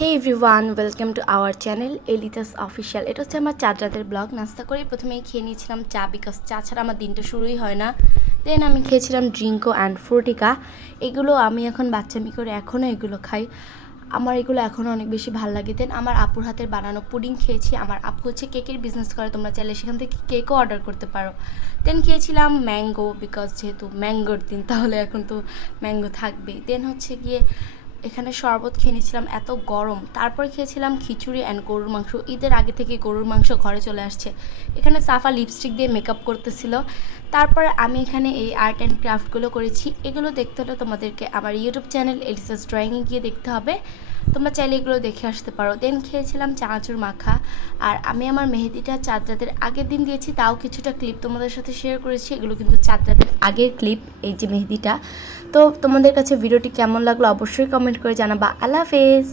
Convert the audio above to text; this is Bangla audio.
Hey everyone, welcome to our channel Elitas official. এটা হচ্ছে আমার চাঁদ রাতের ব্লগ। নাস্তা করে প্রথমেই খেয়ে নিয়েছিলাম চা, বিকজ চা ছাড়া আমার দিনটা শুরুই হয় না। দেন আমি খেয়েছিলাম ড্রিঙ্কো অ্যান্ড ফ্রুটিকা। এগুলো আমি এখন বাচ্চামি করে এখনও এগুলো খাই। আমার এগুলো এখনও অনেক বেশি ভালো লাগে। দেন আমার আপুর হাতের বানানো পুডিং খেয়েছি। আমার আপু হচ্ছে কেকের বিজনেস করে, তোমরা চাইলে সেখান থেকে কেকও অর্ডার করতে পারো। দেন খেয়েছিলাম ম্যাঙ্গো, বিকজ যেহেতু ম্যাঙ্গোর দিন তাহলে এখন তো ম্যাঙ্গো থাকবেই। দেন হচ্ছে গিয়ে এখানে শরবত খেয়ে নিয়েছিলাম, এত গরম। তারপর খেয়েছিলাম খিচুড়ি অ্যান্ড গরুর মাংস। ঈদের আগে থেকে গরুর মাংস ঘরে চলে আসছে। এখানে সাফা লিপস্টিক দিয়ে মেকআপ করতেছিল। তারপরে আমি এখানে এই আর্ট অ্যান্ড ক্রাফটগুলো করেছি। এগুলো দেখতে হলে তোমাদেরকে আমার ইউটিউব চ্যানেল এলিসাস ড্রয়িংয়ে গিয়ে দেখতে হবে। তোমরা চাইলে এগুলো দেখে আসতে পারো। দেন খেয়েছিলাম চানাচুর মাখা। আর আমি আমার মেহেদিটা চাঁদ রাতের আগের দিন দিয়েছি, তাও কিছুটা ক্লিপ তোমাদের সাথে শেয়ার করেছি। এগুলো কিন্তু চাঁদ রাতের আগের ক্লিপ, এই যে মেহেদিটা। তো তোমাদের কাছে ভিডিওটি কেমন লাগলো অবশ্যই কমেন্ট করে জানাবা। আল্লাহ হাফেজ।